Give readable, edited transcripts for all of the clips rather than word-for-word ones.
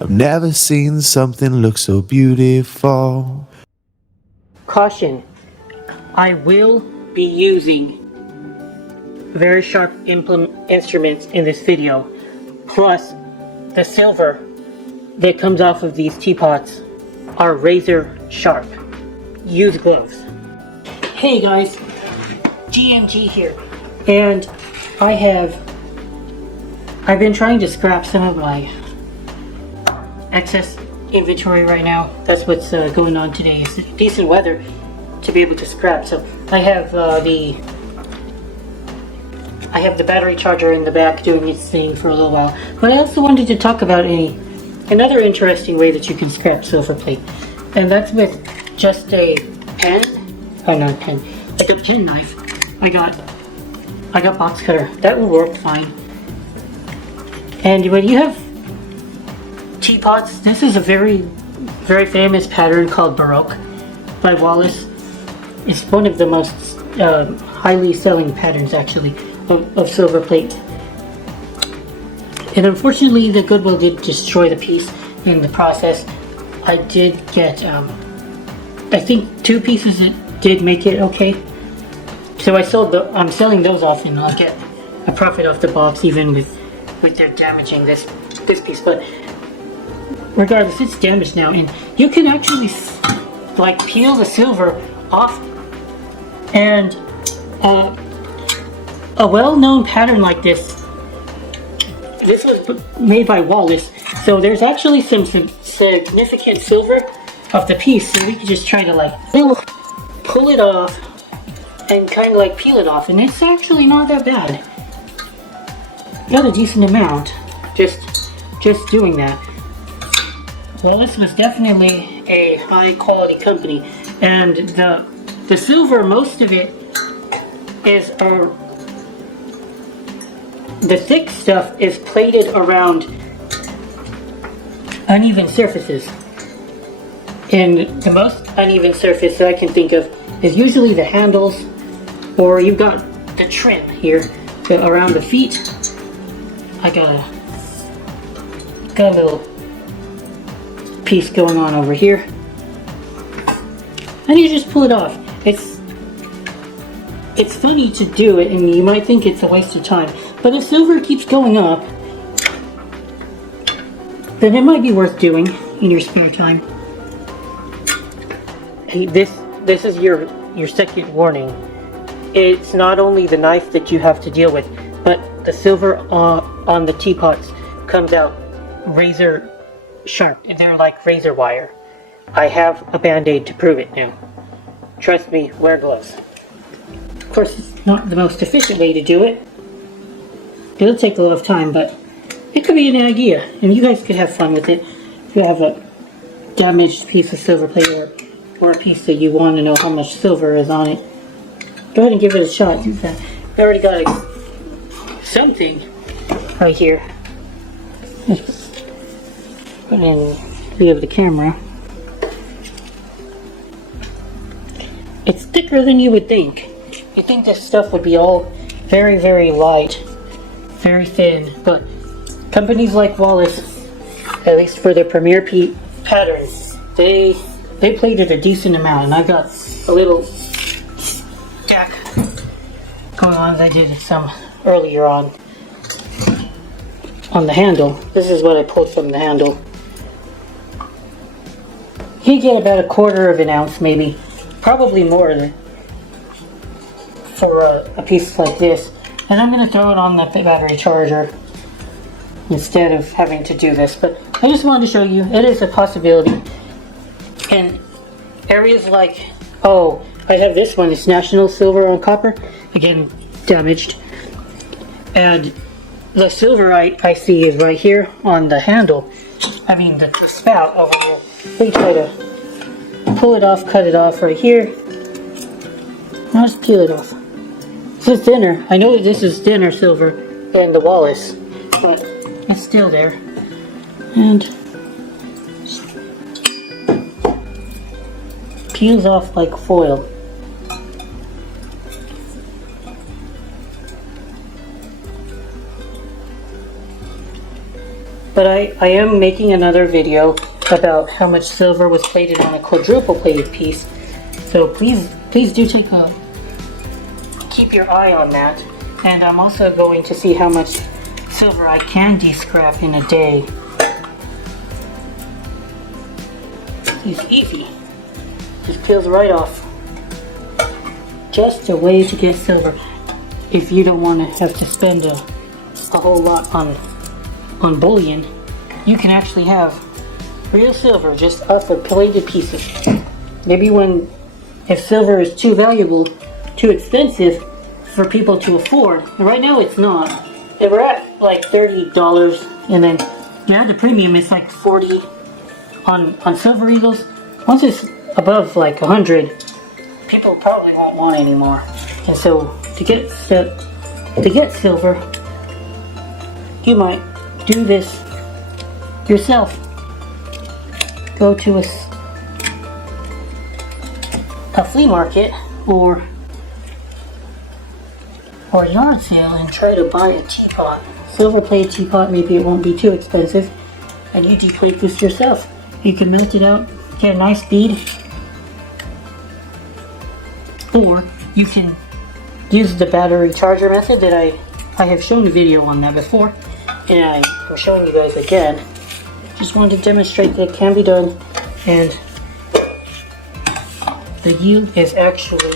I've never seen something look so beautiful. Caution, I will be using very sharp instruments in this video, plus the silver that comes off of these teapots are razor sharp. Use gloves. Hey guys, GMG here, and I've been trying to scrap some of my excess inventory right now. That's what's going on today. It's decent weather to be able to scrap. So I have the battery charger in the back doing its thing for a little while. But I also wanted to talk about another interesting way that you can scrap silver plate, and that's with just a pen. Oh, not a pen, like a pen knife. I got box cutter. That will work fine. And when you have teapots, this is a very, very famous pattern called Baroque by Wallace. It's one of the most highly selling patterns, actually, of silver plate. And unfortunately, the Goodwill did destroy the piece in the process. I did get, I think, 2 pieces that did make it okay. So I'm selling those off, and I'll get a profit off the box, even with their damaging this piece. But regardless, it's damaged now, and you can actually like peel the silver off. And a well-known pattern like this was made by Wallace, so there's actually some significant silver off the piece, so we can just try to like pull it off and kind of like peel it off, and it's actually not that bad. Got a decent amount just doing that. Well, this was definitely a high quality company, and the silver, most of it is the thick stuff is plated around uneven surfaces, and the most uneven surface that I can think of is usually the handles, or you've got the trim here around the feet. I got a little piece going on over here, and you just pull it off. It's funny to do it, and you might think it's a waste of time, but if silver keeps going up, then it might be worth doing in your spare time. And this is your second warning. It's not only the knife that you have to deal with, but the silver on the teapots comes out razor sharp, and they're like razor wire. I have a band-aid to prove it now. Trust me, wear gloves. Of course, it's not the most efficient way to do it. It'll take a lot of time, but it could be an idea, and you guys could have fun with it. If you have a damaged piece of silver plate, or a piece that you want to know how much silver is on it, go ahead and give it a shot. I already got something right here. Put in view of the camera. It's thicker than you would think. You'd think this stuff would be all very, very light, very thin, but companies like Wallace, at least for their premier patterns, they plated a decent amount, and I got a little stack going on as I did some earlier on the handle. This is what I pulled from the handle. You get about 1/4 of an ounce, maybe, probably more for a piece like this. And I'm going to throw it on the battery charger instead of having to do this. But I just wanted to show you, it is a possibility. And areas like, oh, I have this one, it's National Silver on Copper, again, damaged. And the silver I see is right here on the handle, I mean the spout over here. We try to pull it off, cut it off right here. Now just peel it off. This is thinner. I know this is thinner silver than the Wallace, but it's still there. And peels off like foil. But I am making another video about how much silver was plated on a quadruple plated piece. So please do keep your eye on that. And I'm also going to see how much silver I can de-scrap in a day. It's easy. Just peels right off. Just a way to get silver. If you don't want to have to spend a whole lot on bullion, you can actually have real silver just off of plated pieces. Maybe if silver is too valuable, too expensive for people to afford. Right now it's not. They were at like $30, and then the premium is like $40 on Silver Eagles. Once it's above like 100, people probably won't want it anymore. And so to get silver, you might do this yourself. Go to a flea market or yard sale and try to buy a teapot. Silver plated teapot, maybe it won't be too expensive, and you deplate this yourself. You can melt it out, get a nice bead, or you can use the battery charger method that I have shown a video on that before, and I'm showing you guys again. Just wanted to demonstrate that it can be done, and the yield is actually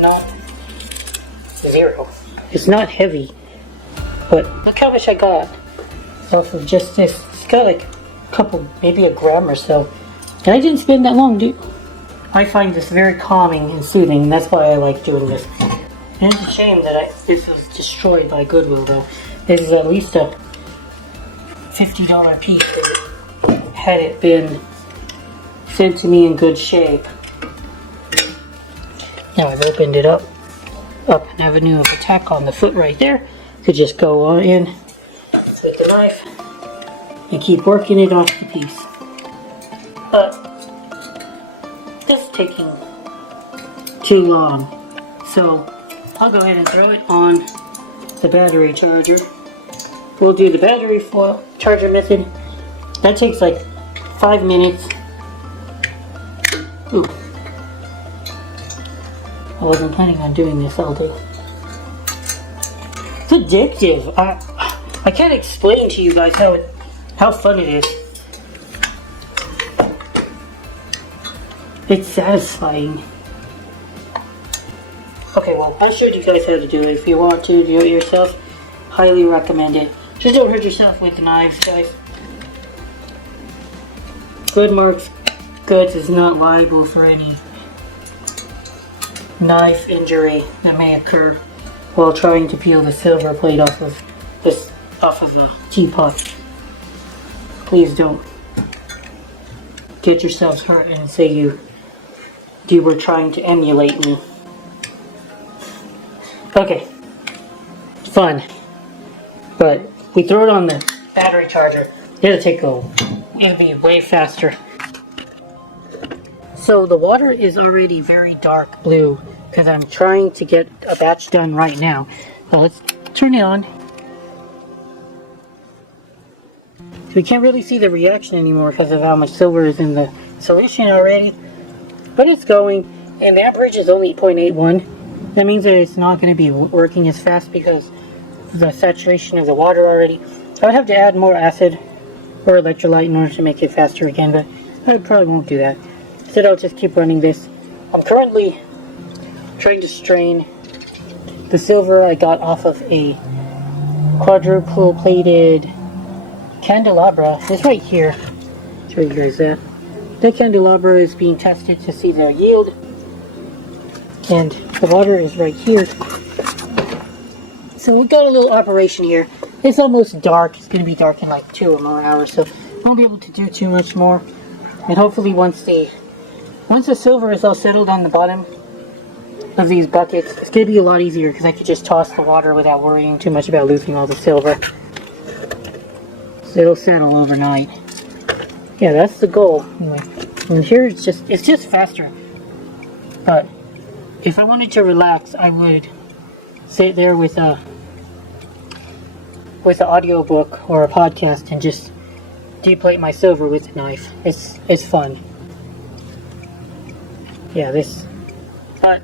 not zero. It's not heavy, but look how much I got off of just this. It's got like a couple, maybe a gram or so, and I didn't spend that long, dude. I find this very calming and soothing, and that's why I like doing this. And it's a shame that this was destroyed by Goodwill, though. This is at least a $50 piece had it been sent to me in good shape. Now I've opened it up an avenue of attack on the foot right there. Could just go on in with the knife and keep working it off the piece. But this is taking too long, so I'll go ahead and throw it on the battery charger. We'll do the battery foil charger method. That takes like 5 minutes. Ooh. I wasn't planning on doing this all day. It's addictive. I can't explain to you guys how fun it is. It's satisfying. Okay, well, I showed you guys how to do it. If you want to do it yourself, highly recommend it. Just don't hurt yourself with the knives, guys. Goodmark's Goods is not liable for any knife injury that may occur while trying to peel the silver plate off of a teapot. Please don't get yourselves hurt and say you were trying to emulate me. Okay, fun, but we throw it on the battery charger. It'll be way faster. So the water is already very dark blue because I'm trying to get a batch done right now. So let's turn it on. So we can't really see the reaction anymore because of how much silver is in the solution already. But it's going, and the amperage is only 0.81. That means that it's not going to be working as fast because of the saturation of the water already. I would have to add more acid or electrolyte in order to make it faster again, but I probably won't do that. Instead, I'll just keep running this. I'm currently trying to strain the silver I got off of a quadruple plated candelabra. It's right here. I'll show you guys that. That candelabra is being tested to see the yield, and the water is right here. So we've got a little operation here. It's almost dark. It's going to be dark in like 2 or more hours, so won't be able to do too much more. And hopefully once the silver is all settled on the bottom of these buckets, it's going to be a lot easier because I could just toss the water without worrying too much about losing all the silver. So it'll settle overnight. Yeah, that's the goal. Anyway, and here it's just faster. But if I wanted to relax, I would sit there with with an audiobook or a podcast and just deplate my silver with a knife. It's fun. Yeah, but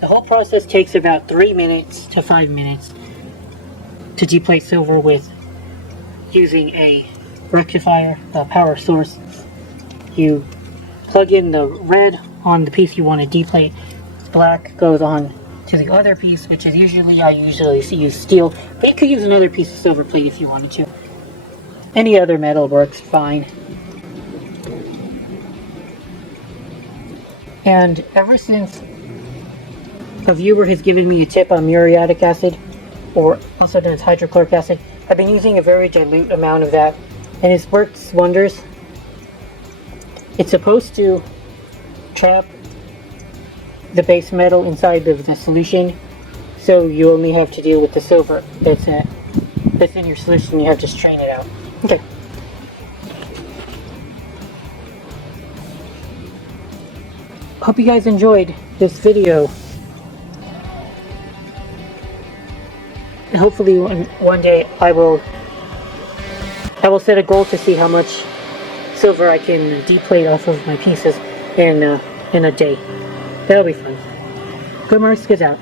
the whole process takes about 3 minutes to 5 minutes to deplate silver with using a rectifier, a power source. You plug in the red on the piece you want to deplate. Black goes on to the other piece, which is I usually use steel, but you could use another piece of silver plate if you wanted to. Any other metal works fine. And ever since a viewer has given me a tip on muriatic acid, or also known as hydrochloric acid, I've been using a very dilute amount of that, and it works wonders. It's supposed to trap the base metal inside of the solution, so you only have to deal with the silver that's in your solution. You have to strain it out. Okay. Hope you guys enjoyed this video. And hopefully one day I will set a goal to see how much silver I can deplate off of my pieces in a day. That'll be fun. Good Marks, get out.